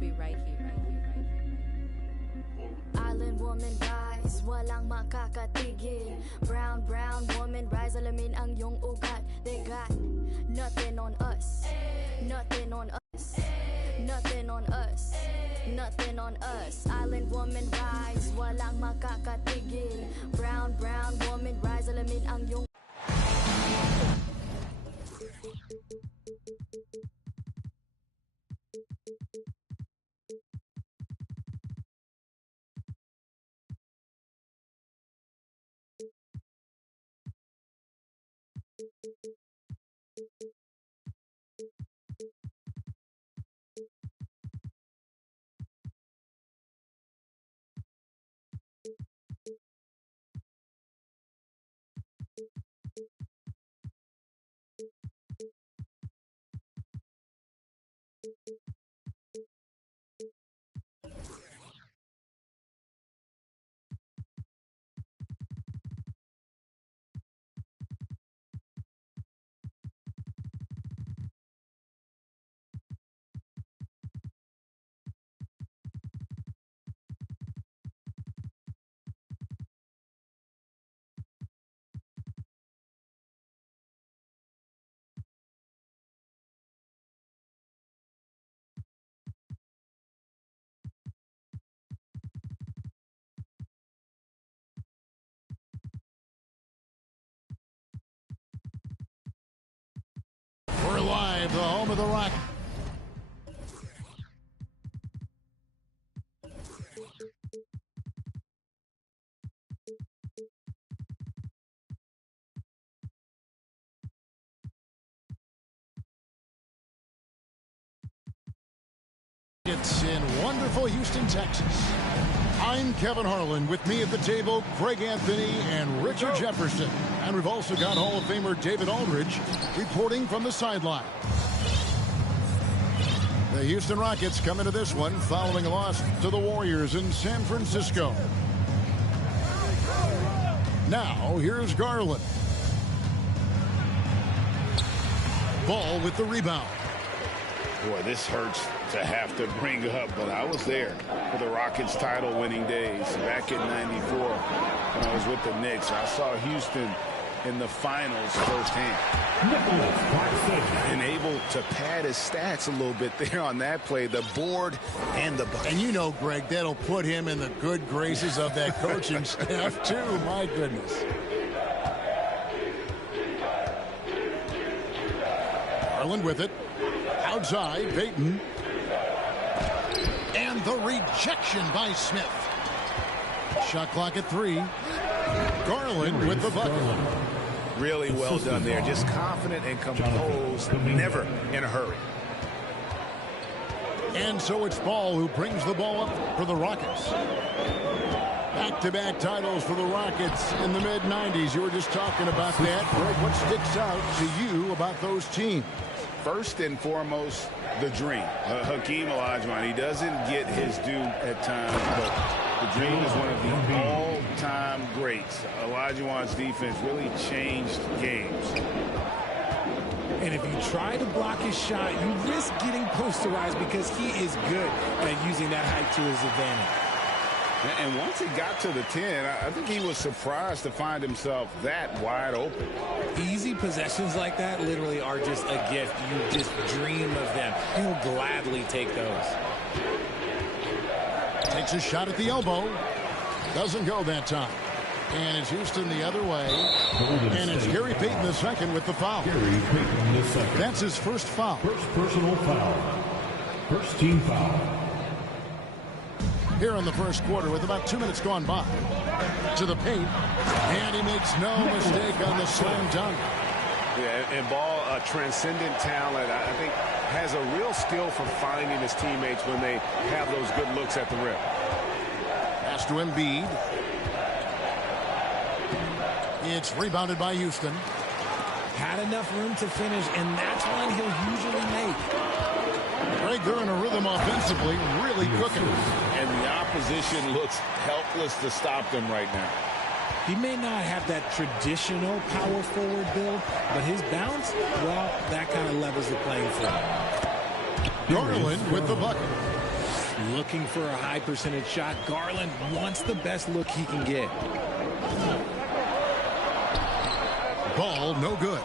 be right here. Island woman rise, walang makakatigil. Brown woman rise, alamin ang iyong ugat. They got nothing on us, nothing on us, nothing on us, nothing on us. Island woman rise, walang makakatigil. Brown woman rise, alamin ang iyong We're live, the home of the Rock. It's in wonderful Houston, Texas. I'm Kevin Harlan. With me at the table, Craig Anthony and Richard Jefferson. And we've also got Hall of Famer David Aldridge reporting from the sideline. The Houston Rockets come into this one following a loss to the Warriors in San Francisco. Now, here's Garland. Ball with the rebound. Boy, this hurts to have to bring up, but I was there for the Rockets title-winning days back in '94 when I was with the Knicks. I saw Houston in the finals firsthand. And able to pad his stats a little bit there on that play, the board and the bucket. And you know, Greg, that'll put him in the good graces of that coaching staff, too. My goodness. Garland with it. Outside, Payton. And the rejection by Smith. Shot clock at 3. Garland with the bucket. Really well done there. Just confident and composed, never in a hurry. And so it's Ball who brings the ball up for the Rockets. Back-to-back titles for the Rockets in the mid-90s. You were just talking about that. Greg, what sticks out to you about those teams? First and foremost, the dream. Hakeem Olajuwon, he doesn't get his due at times, but the dream is one of the all-time greats. Olajuwon's defense really changed games. And if you try to block his shot, you risk getting posterized because he is good at using that height to his advantage. And once he got to the 10, I think he was surprised to find himself that wide open. Easy possessions like that literally are just a gift. You just dream of them. He'll gladly take those. Takes a shot at the elbow. Doesn't go that time. And it's Houston the other way. And it's Gary Payton the second with the foul. Gary Payton the second. That's his first foul. First personal foul. First team foul. Here in the first quarter with about 2 minutes gone by. To the paint. And he makes no mistake on the slam dunk. Yeah, and Ball, a transcendent talent, I think has a real skill for finding his teammates when they have those good looks at the rim. Pass to Embiid. It's rebounded by Houston. Had enough room to finish, and that's one he'll usually make. Greg, they're in a rhythm offensively, really cooking. And the opposition looks helpless to stop them right now. He may not have that traditional power forward build, but his bounce, well, that kind of levels the playing field. Garland with the bucket. Looking for a high percentage shot. Garland wants the best look he can get. Ball no good.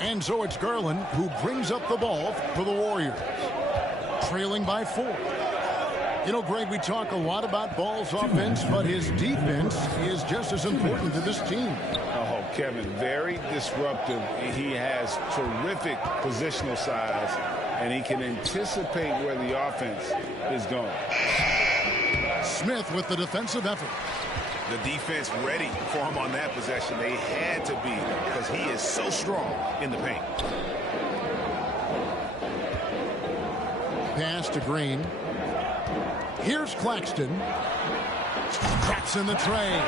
And so it's Garland who brings up the ball for the Warriors. Trailing by 4. You know, Greg, we talk a lot about Ball's offense, but his defense is just as important to this team. Oh, Kevin, very disruptive. He has terrific positional size, and he can anticipate where the offense is going. Smith with the defensive effort. The defense ready for him on that possession. They had to be because he is so strong in the paint. Pass to Green. Here's Claxton. Cracks in the tray.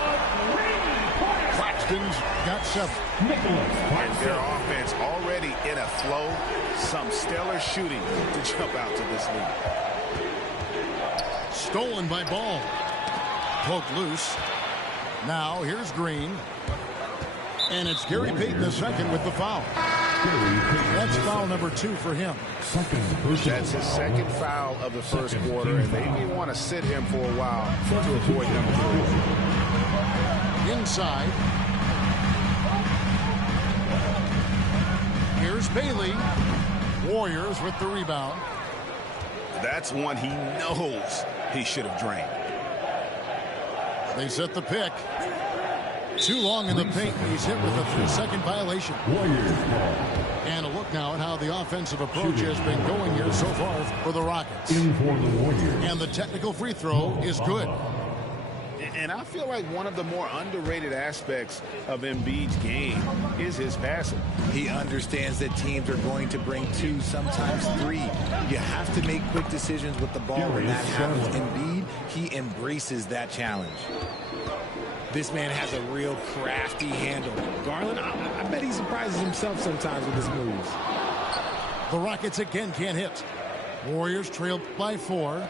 Claxton's got 7. And their offense already in a flow. Some stellar shooting to jump out to this lead. Stolen by Ball. Poked loose. Now here's Green. And it's Gary Payton the second with the foul. That's foul number 2 for him. That's his second foul of the first quarter, and they may want to sit him for a while to avoid number 4. Inside. Here's Bailey. Warriors with the rebound. That's one he knows he should have drained. They set the pick. Too long in the paint. He's hit with a 3-second violation. And a look now at how the offensive approach has been going here so far for the Rockets. And the technical free throw is good. And I feel like one of the more underrated aspects of Embiid's game is his passing. He understands that teams are going to bring 2, sometimes 3. You have to make quick decisions with the ball when that happens. Embiid, he embraces that challenge. This man has a real crafty handle. Garland, I bet he surprises himself sometimes with his moves. The Rockets again can't hit. Warriors trail by 4.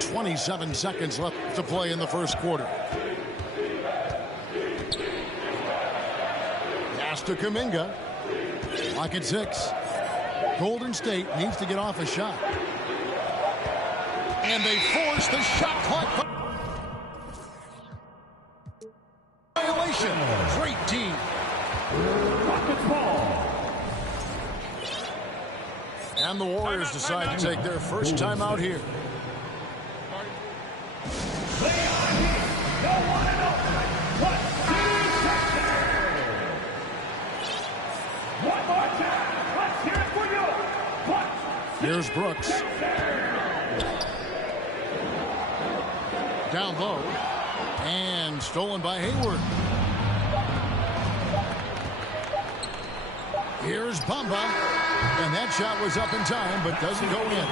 27 seconds left to play in the first quarter. Pass to Kuminga. Lock at 6. Golden State needs to get off a shot. And they force the shot clock violation. Great team. And the Warriors decide to take their first time out here. Here's Brooks. Down low. And stolen by Hayward. Here's Bamba. And that shot was up in time, but doesn't go in.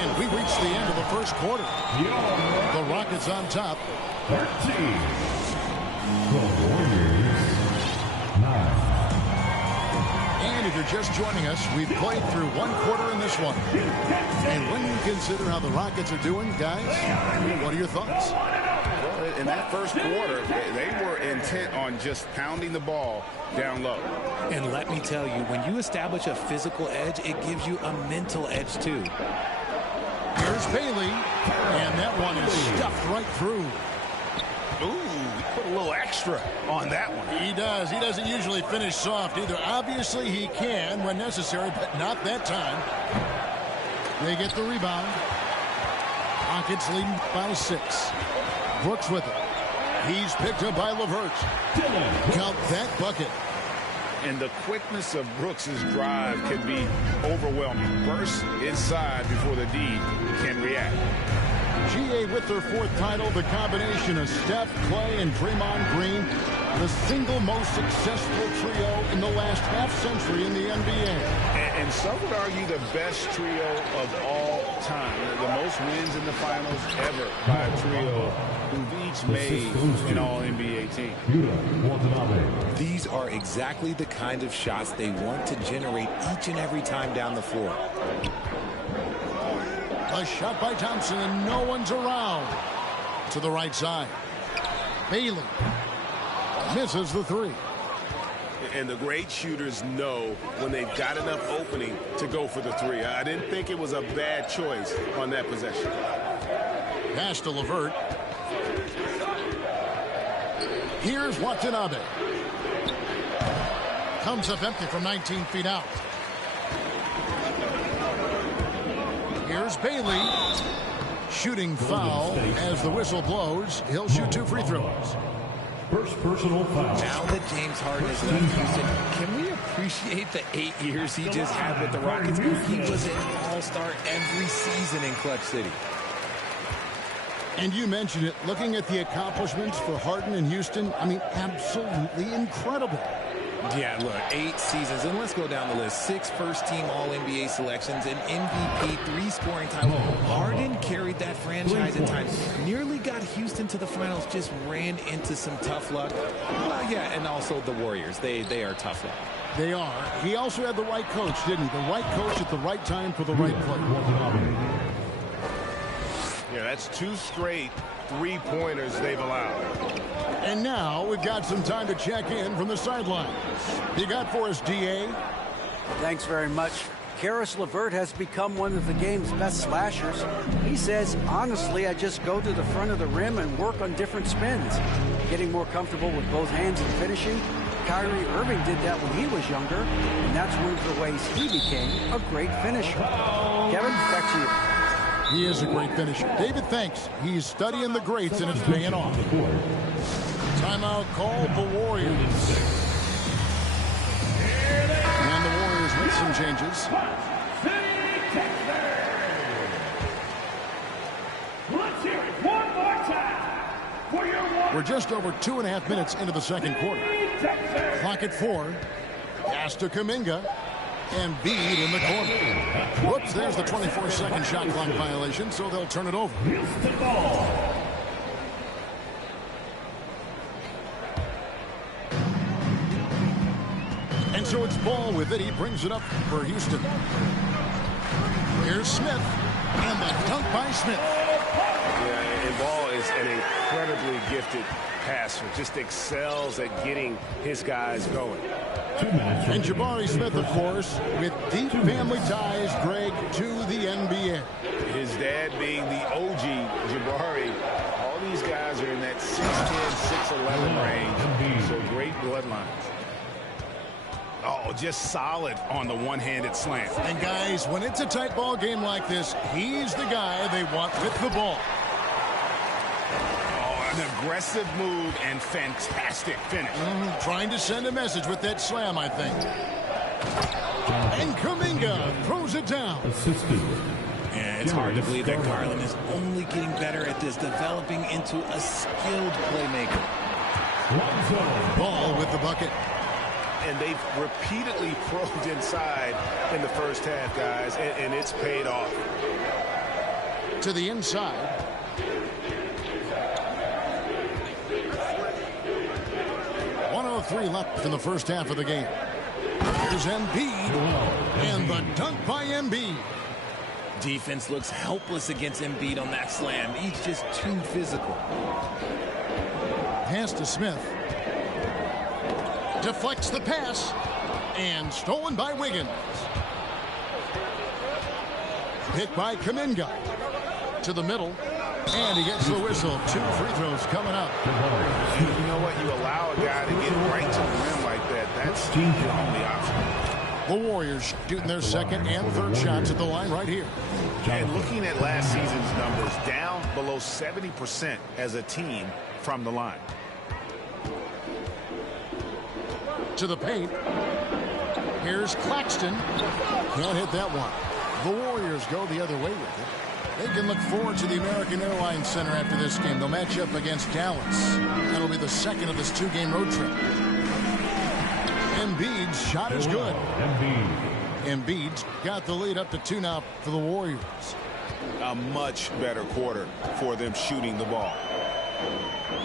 And we reach the end of the first quarter. The Rockets on top. 13. The Warriors 9. And if you're just joining us, we've played through one quarter in this one. And when you consider how the Rockets are doing, guys, what are your thoughts? Well, in that first quarter, they were intent on just pounding the ball down low. And let me tell you, when you establish a physical edge, it gives you a mental edge too. Here's Bailey, and that one is stuffed right through. Ooh, he put a little extra on that one. He does. He doesn't usually finish soft either. Obviously, he can when necessary, but not that time. They get the rebound. Rockets leading by 6. Brooks with it. He's picked up by LeVert. Count that bucket. And the quickness of Brooks's drive can be overwhelming. Burst inside before the D can react. GA with their 4th title, the combination of Steph, Clay, and Draymond Green, the single most successful trio in the last half-century in the NBA. And some would argue the best trio of all time. The most wins in the finals ever by a trio who've each made an all-NBA team. These are exactly the kind of shots they want to generate each and every time down the floor. A shot by Thompson, and no one's around. To the right side. Bailey misses the 3. And the great shooters know when they've got enough opening to go for the three. I didn't think it was a bad choice on that possession. Pass to LeVert. Here's Watanabe. Comes up empty from 19 feet out. Here's Bailey. Shooting foul as the whistle blows. He'll shoot 2 free throws. First personal foul. Now that James Harden has left Houston, can we appreciate the 8 years he just had with the Rockets? He was an all-star every season in Clutch City. And you mentioned it, looking at the accomplishments for Harden in Houston, I mean, absolutely incredible. Yeah, look, 8 seasons, and let's go down the list. 6 first-team All-NBA selections, an MVP, 3 scoring titles. Harden carried that franchise at times. Nearly got Houston to the finals, just ran into some tough luck. Well, yeah, and also the Warriors. They are tough luck. They are. He also had the right coach, didn't he? The right coach at the right time for the right play. Yeah, that's 2 straight three-pointers they've allowed. And now we've got some time to check in from the sidelines. You got for us, D.A.? Thanks very much. Karis LeVert has become one of the game's best slashers. He says, honestly, I just go to the front of the rim and work on different spins. Getting more comfortable with both hands and finishing. Kyrie Irving did that when he was younger, and that's one of the ways he became a great finisher. Kevin, back to you. He is a great finisher. David, thanks. He's studying the greats, and it's paying off. Timeout called the Warriors. And the Warriors make some changes. Let's hear it one more time for your Warriors. We're just over 2.5 minutes into the second quarter. Clock at 4. Pass to Kuminga. Embiid in the corner. Whoops, there's the 24-second shot clock violation, so they'll turn it over. Houston ball. And so it's Ball with it. He brings it up for Houston. Here's Smith. And the dunk by Smith. Yeah, and Ball is an incredibly gifted passer. Just excels at getting his guys going. And Jabari Smith, of course, with deep family ties, Greg, to the NBA. His dad being the OG Jabari. All these guys are in that 6'10", 6'11" range. So great bloodlines. Oh, just solid on the one-handed slant. And guys, when it's a tight ball game like this, he's the guy they want with the ball. An aggressive move and fantastic finish. Trying to send a message with that slam, I think. And Kuminga throws it down. Assisted. Yeah, it's hard to believe that Garland is only getting better at this, developing into a skilled playmaker. Ball with the bucket. And they've repeatedly probed inside in the first half, guys, and it's paid off. To the inside. .103 left in the first half of the game. Here's Embiid. And the dunk by Embiid. Defense looks helpless against Embiid on that slam. He's just too physical. Pass to Smith. Deflects the pass. And stolen by Wiggins. Picked by Kuminga. To the middle. And he gets the whistle. 2 free throws coming up. You know what? You allow a guy to get right to the rim like that. That's the only option. The Warriors shooting their second and third shots at the line right here. And looking at last season's numbers, down below 70% as a team from the line. To the paint. Here's Claxton. Can't hit that one. The Warriors go the other way with it. They can look forward to the American Airlines Center after this game. They'll match up against Dallas. That'll be the second of this 2-game road trip. Embiid's shot is good. Embiid's got the lead up to 2 now for the Warriors. A much better quarter for them shooting the ball.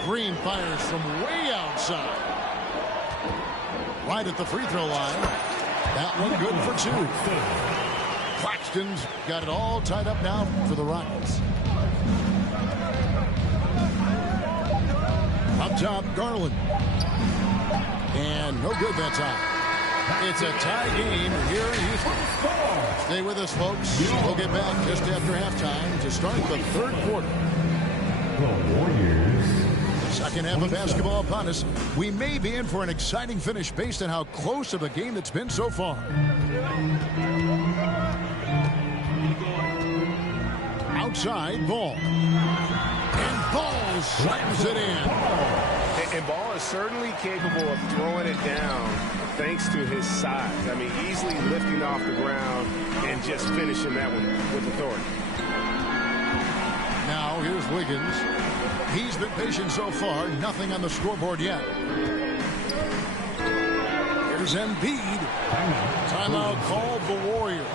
Green fires from way outside. Right at the free throw line. That one good for 2. Claxton's got it all tied up now for the Rockets. Up top, Garland. And no good that time. It's a tie game here in Houston. Stay with us, folks. We'll get back just after halftime to start the third quarter. The Warriors. Second half of basketball upon us. We may be in for an exciting finish based on how close of a game it's been so far. Outside ball. And Ball slams it in. And Ball is certainly capable of throwing it down thanks to his size. I mean, easily lifting off the ground and just finishing that one with authority. Now here's Wiggins. He's been patient so far. Nothing on the scoreboard yet. Here's Embiid. Timeout called the Warriors.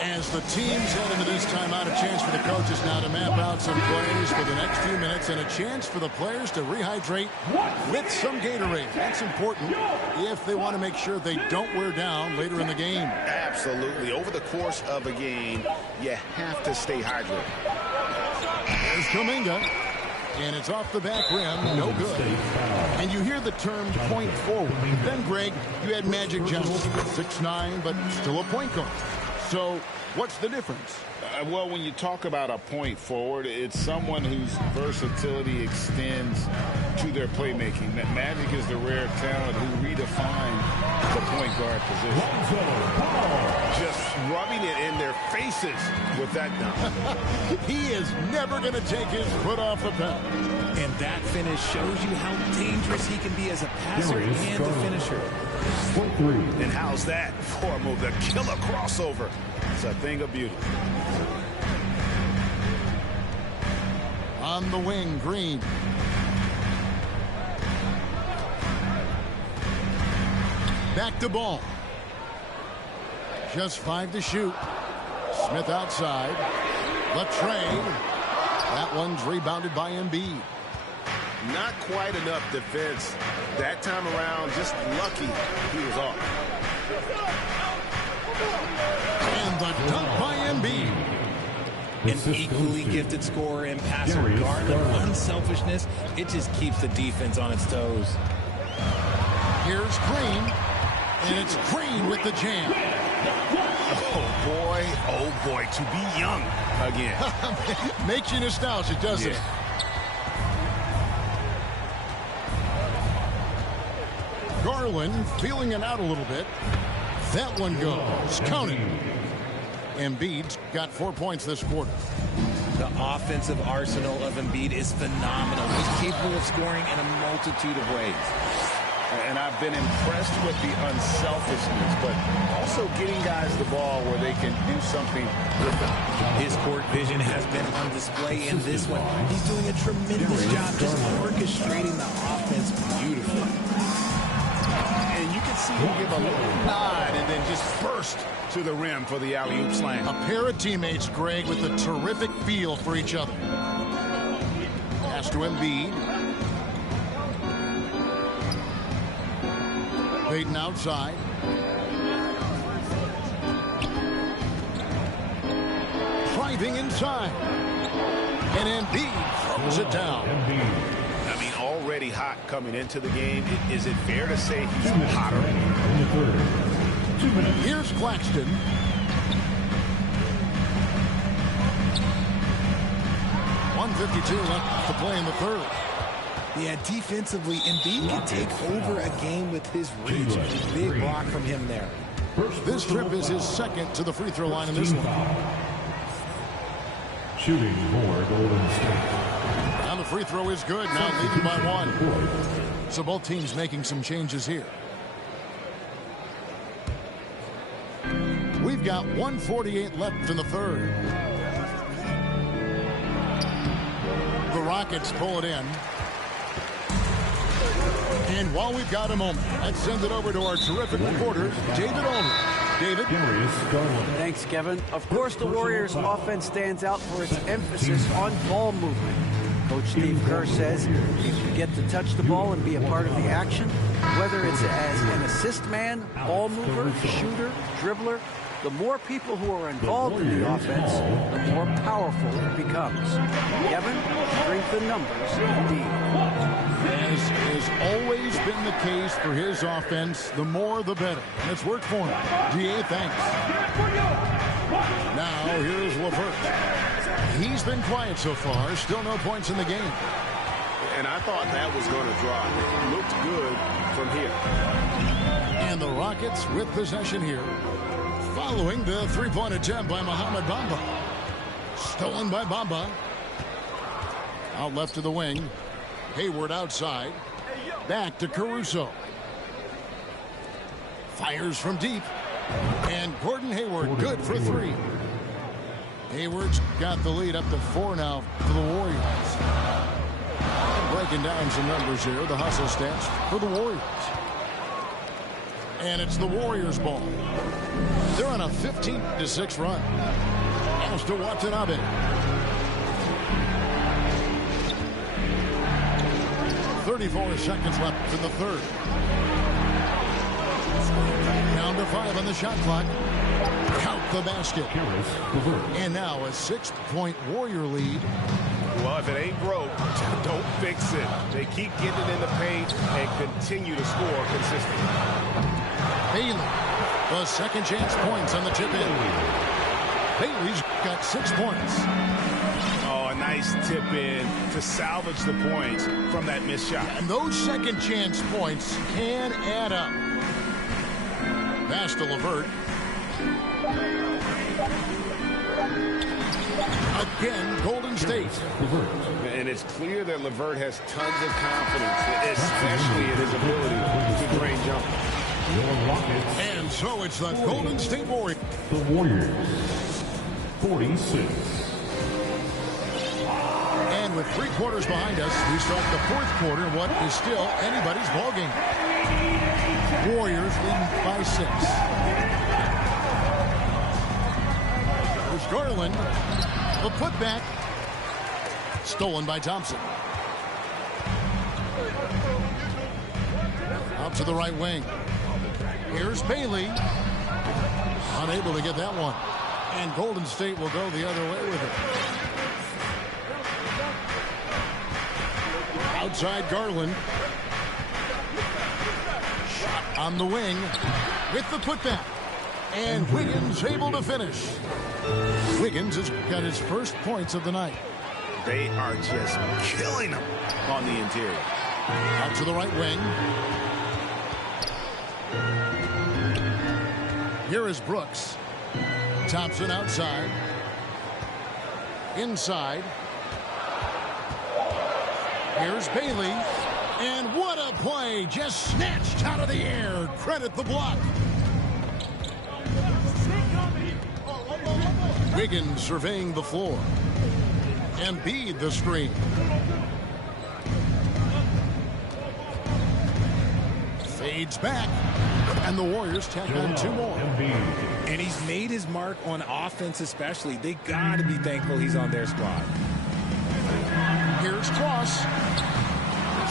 As the teams head into this timeout, a chance for the coaches now to map out some plays for the next few minutes and a chance for the players to rehydrate with some Gatorade. That's important if they want to make sure they don't wear down later in the game. Absolutely. Over the course of a game, you have to stay hydrated. There's Kuminga. And it's off the back rim. No good. And you hear the term point forward. Then, Greg, you had Magic Johnson, 6'9", but still a point guard. So what's the difference? Well, when you talk about a point forward, it's someone whose versatility extends to their playmaking. That Magic is the rare talent who redefined the point guard position. Just rubbing it in their faces with that dunk. He is never going to take his foot off the pedal. And that finish shows you how dangerous he can be as a passer and a finisher. And how's that for a move? The killer crossover. It's a thing of beauty. On the wing, Green. Back to Ball. Just 5 to shoot. Smith outside. The trade. That one's rebounded by Embiid. Not quite enough defense that time around. Just lucky he was off. And the dunk by Embiid. An equally gifted scorer and passer, regardless of unselfishness. It just keeps the defense on its toes. Here's Green. And it's Green with the jam. Oh boy, to be young again. Makes you nostalgic, doesn't it? Garland feeling it out a little bit. That one goes. Count it. Embiid's got 4 points this quarter. The offensive arsenal of Embiid is phenomenal. He's capable of scoring in a multitude of ways. And I've been impressed with the unselfishness, but also getting guys the ball where they can do something with it. His court vision has been on display in this one. He's doing a tremendous job just orchestrating the offense beautifully. And you can see him give a little nod and then just burst to the rim for the alley-oop slam. A pair of teammates, Greg, with a terrific feel for each other. Pass to Embiid. Payton outside. Driving inside. And Embiid throws it down. I mean, already hot coming into the game. Is it fair to say he's hotter? Here's Claxton. .152 left to play in the third. Yeah, defensively, Embiid can take over a game with his reach. Big block from him there. This trip is his second to the free throw line in this one. Shooting for Golden State. Now the free throw is good. Now leading by 1. So both teams making some changes here. We've got 1:48 left in the third. The Rockets pull it in. And while we've got a moment, let's send it over to our terrific reporter, David Aldridge. David? Thanks, Kevin. Of course, the Warriors' offense stands out for its emphasis on ball movement. Coach Steve Kerr says if you get to touch the ball and be a part of the action, whether it's as an assist man, ball mover, shooter, dribbler, the more people who are involved in the offense, the more powerful it becomes. Kevin, strength in numbers indeed. As has always been the case for his offense, the more the better. And it's worked for him. DA, thanks. Now here's LeVert. He's been quiet so far. Still no points in the game. And I thought that was going to drop. It looked good from here. And the Rockets with possession here. Following the three-point attempt by Mohamed Bamba. Stolen by Bamba. Out left to the wing. Hayward outside. Back to Caruso. Fires from deep. And Gordon Hayward good for three. Hayward's got the lead up to 4 now for the Warriors. Breaking down some numbers here. The hustle stats for the Warriors. And it's the Warriors' ball. They're on a 15-6 run. Now to Watanabe. 34 seconds left in the third. Down to 5 on the shot clock. Count the basket. And now a 6-point Warrior lead. Well, if it ain't broke, don't fix it. They keep getting it in the paint and continue to score consistently. Bailey, the second chance points on the tip in. Bailey's got 6 points. Oh, a nice tip in to salvage the points from that missed shot. And those second chance points can add up. Pass to LeVert. Again, Golden State. And it's clear that LeVert has tons of confidence, especially in his ability to drain jumpers. And so it's the Golden State Warriors. The Warriors, 46. And with 3 quarters behind us, we start the 4th quarter, what is still anybody's ballgame. Warriors leading by 6. There's Garland. The putback. Stolen by Thompson. Out to the right wing. Here's Bailey. Unable to get that one. And Golden State will go the other way with it. Outside Garland. Shot on the wing with the putback. And Wiggins able to finish. Wiggins has got his first points of the night. They are just killing them on the interior. Out to the right wing. Here is Brooks. Thompson outside. Inside. Here's Bailey. And what a play. Just snatched out of the air. Credit the block. Wiggins surveying the floor. Embiid the screen. Fades back. And the Warriors tack on 2 more. And he's made his mark on offense especially. They got to be thankful he's on their squad. Here's Cross.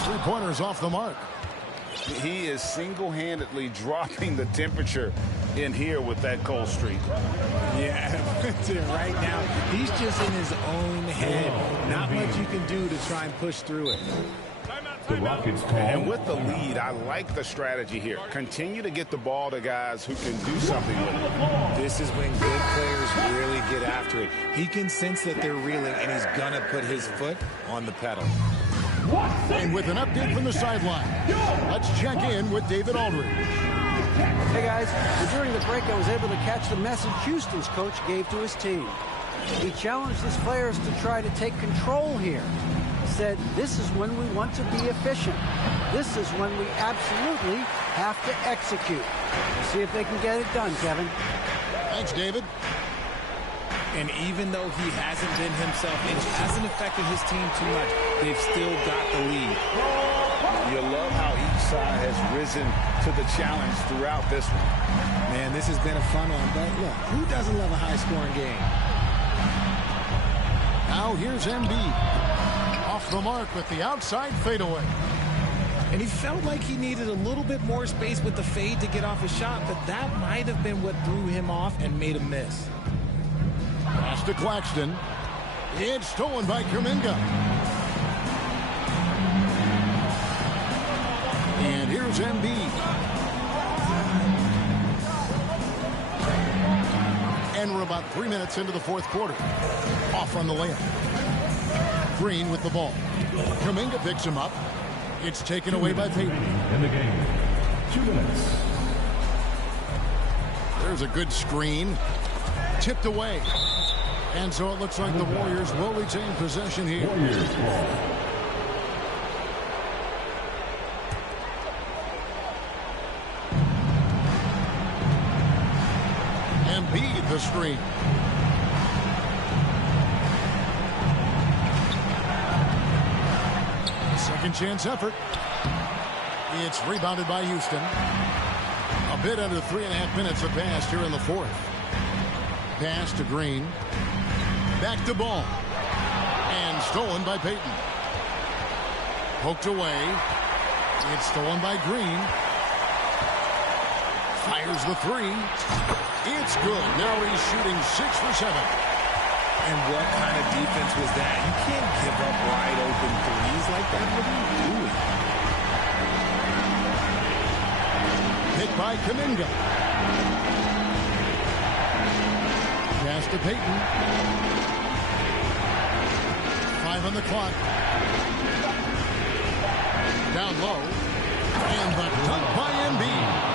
3-pointers off the mark. He is single-handedly dropping the temperature in here with that cold streak. Yeah, right now, he's just in his own head. Not much you can do to try and push through it. The Rockets call. And with the lead, I like the strategy here. Continue to get the ball to guys who can do something with it. This is when good players really get after it. He can sense that they're reeling, and he's going to put his foot on the pedal. And with an update from the sideline, let's check in with David Aldridge. Hey guys, during the break I was able to catch the message Houston's coach gave to his team. He challenged his players to try to take control here. He said, this is when we want to be efficient. This is when we absolutely have to execute. See if they can get it done, Kevin. Thanks, David. And even though he hasn't been himself, it hasn't affected his team too much. They've still got the lead. You love how each side has risen to the challenge throughout this one. Man, this has been a fun one. But look, who doesn't love a high-scoring game? Now here's Embiid. Off the mark with the outside fadeaway. And he felt like he needed a little bit more space with the fade to get off a shot, but that might have been what threw him off and made him miss. Pass to Claxton. It's stolen by Kuminga. Here's Embiid. And we're about 3 minutes into the fourth quarter. Off on the layup. Green with the ball. Kuminga picks him up. It's taken away by Payton. In the game. 2 minutes. There's a good screen. Tipped away. And so it looks like the Warriors will retain possession here. Warriors ball. Embiid the screen. Second chance effort. It's rebounded by Houston. A bit under 3.5 minutes have passed here in the fourth. Pass to Green. Back to Ball. And stolen by Payton. Poked away. It's stolen by Green. Fires the three. It's good. Now he's shooting 6 for 7. And what kind of defense was that? You can't give up wide open threes like that. What are you doing? Hit by Kuminga. Pass to Payton. 5 on the clock. Down low. And the dunk by Embiid.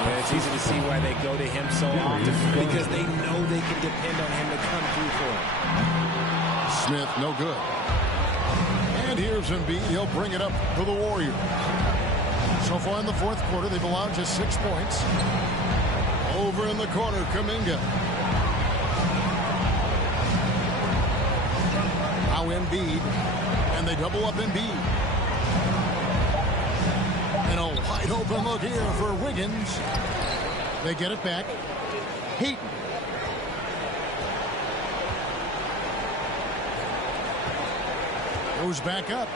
Yeah, it's easy to see why they go to him so often, because they know they can depend on him to come through for him. Smith, no good. And here's Embiid. He'll bring it up for the Warriors. So far in the fourth quarter, they've allowed just 6 points. Over in the corner, Kuminga. Now Embiid. And they double up Embiid. And a wide open look here for Wiggins. They get it back. Heaton. Goes back up.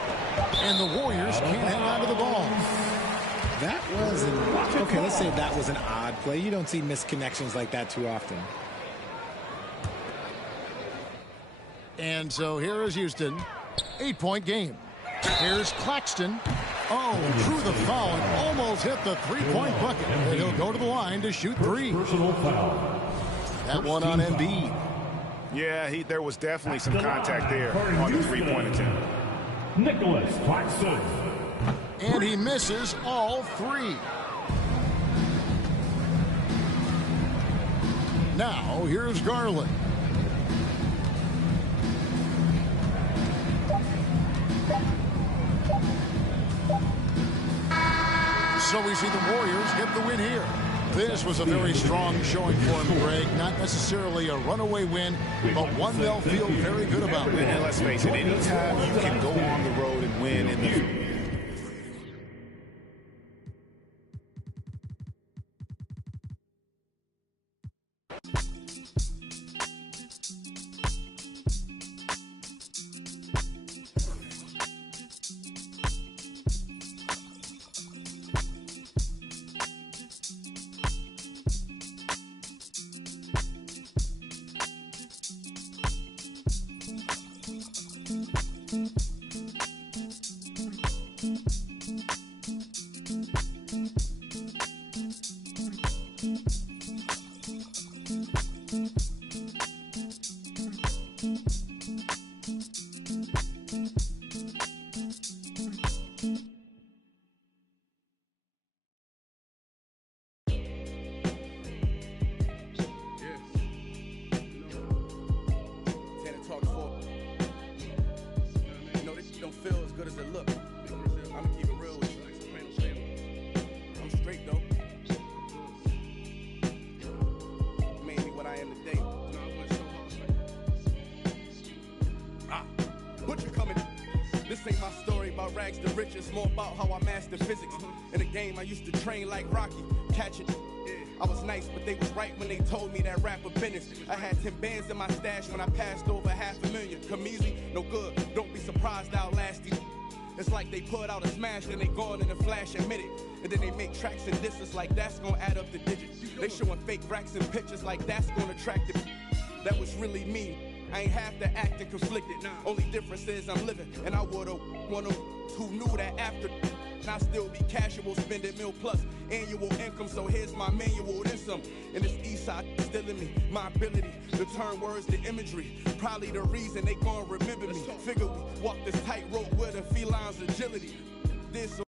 And the Warriors can't hang on to the ball. That was okay, let's say that was an odd play. You don't see misconnections like that too often. And so here is Houston. 8-point game. Here's Claxton. Oh, drew the foul and almost hit the three-point bucket. And he'll go to the line to shoot 3. Personal foul. That one on Embiid. Yeah, there was definitely some contact there on the three-point attempt. Nicholas Claxton. And he misses all 3. Now, here's Garland. So we see the Warriors get the win here. This was a very strong showing for him, Greg. Not necessarily a runaway win, but one they'll feel very good about. And let's face it, anytime you can go on the road and win in the more about how I mastered physics. In the game, I used to train like Rocky, catch it. I was nice, but they was right when they told me that rapper business. I had 10 bands in my stash when I passed over $500,000. Come easy, no good. Don't be surprised I'll last you. It's like they put out a smash, then they gone in a flash, admit it. And then they make tracks and distance like that's gonna add up the digits. They showing fake racks and pictures like that's gonna attract it. That was really me. I ain't have to act and conflicted. Only difference is I'm living, and I would've who knew that after I still be casual, spending mil plus annual income. So here's my manual, then some. And this east side still in me, my ability to turn words to imagery. Probably the reason they gon' remember me. Figure we walk this tightrope with a feline's agility. This